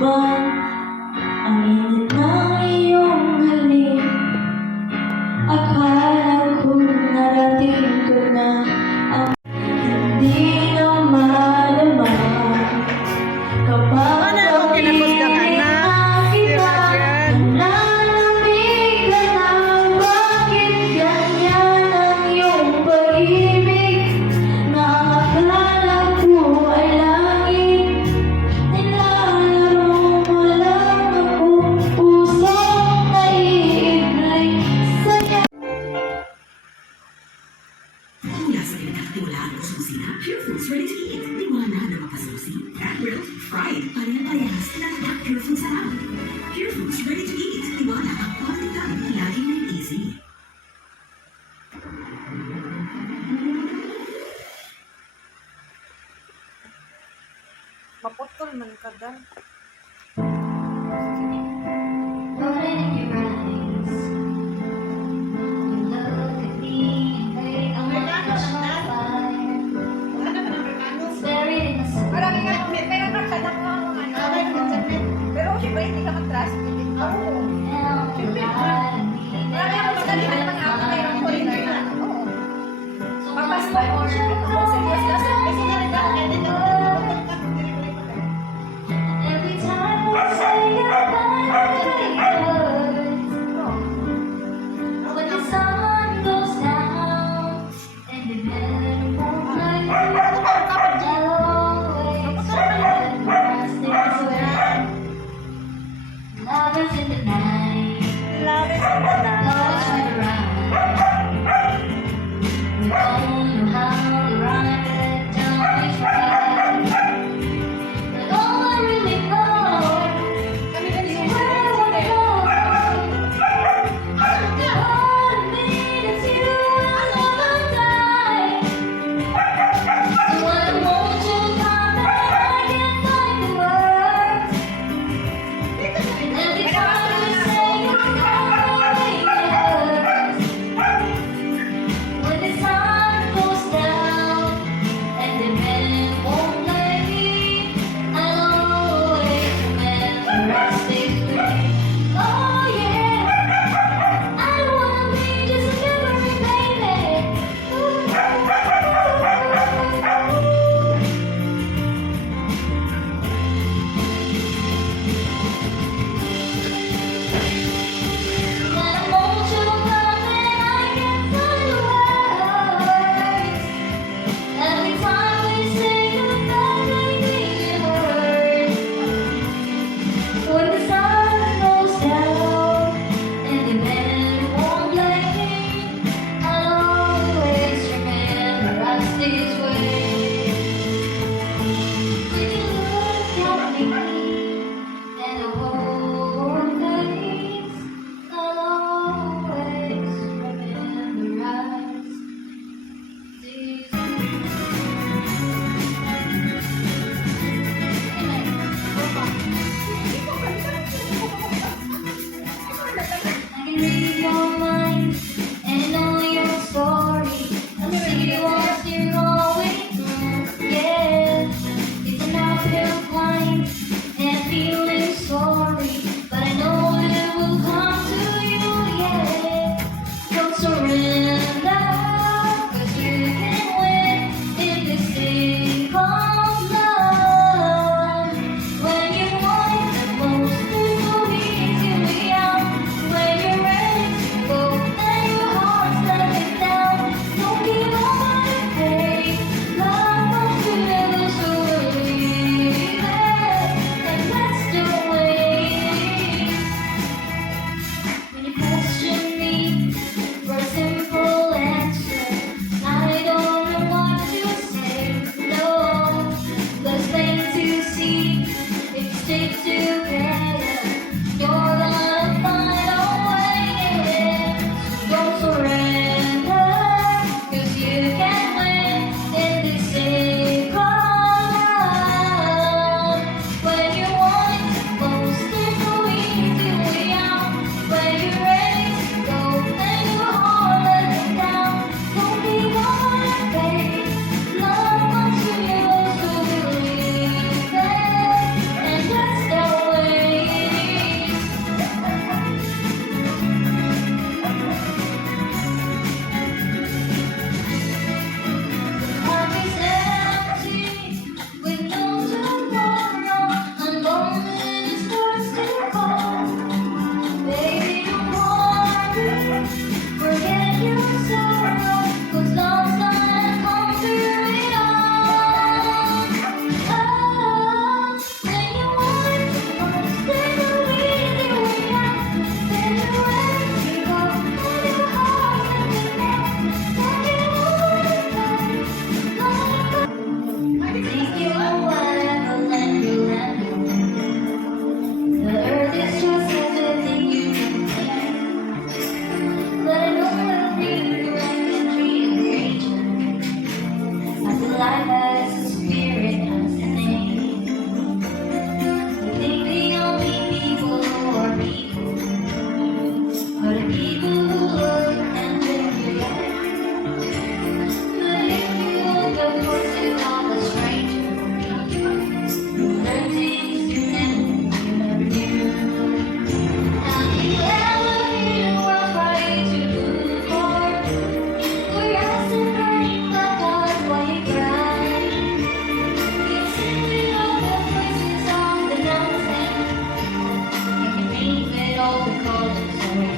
bang ang init ng iyong halik? Akala ko narating ko na ang hindi na madama kapag pag-ibig na kita. Nananamig ka na, bakit ganyan ang iyong pag-ibig? Na akala ko ay langit, nilalaro mo lang akong pusong naiibig sa'yo. Mula sa pinagkakatiwalaan ko susina, Pure Foods Ready to Eat. Tiwala na mapasusi. Grilled, fried, parehas na Pure Foods sarap. Pure Foods Ready to Eat. Tiwala ang quality time. Lagi na easy. Maputol man ka dal. Rolling in your eyes, you look at me and they are on fire. Wala naman ang Amerikano. Staring in the sun. Marami nga, pero nakadak mo ang mga ano. Pero siyempre hindi ka mag-trust. Oo. Siyempre, marami ako madalihan naman ako mayroong foreigner na. Oo. Papasok or serious na. Kasi nga rin ako, edit ako. Every time we say goodbye.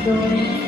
Going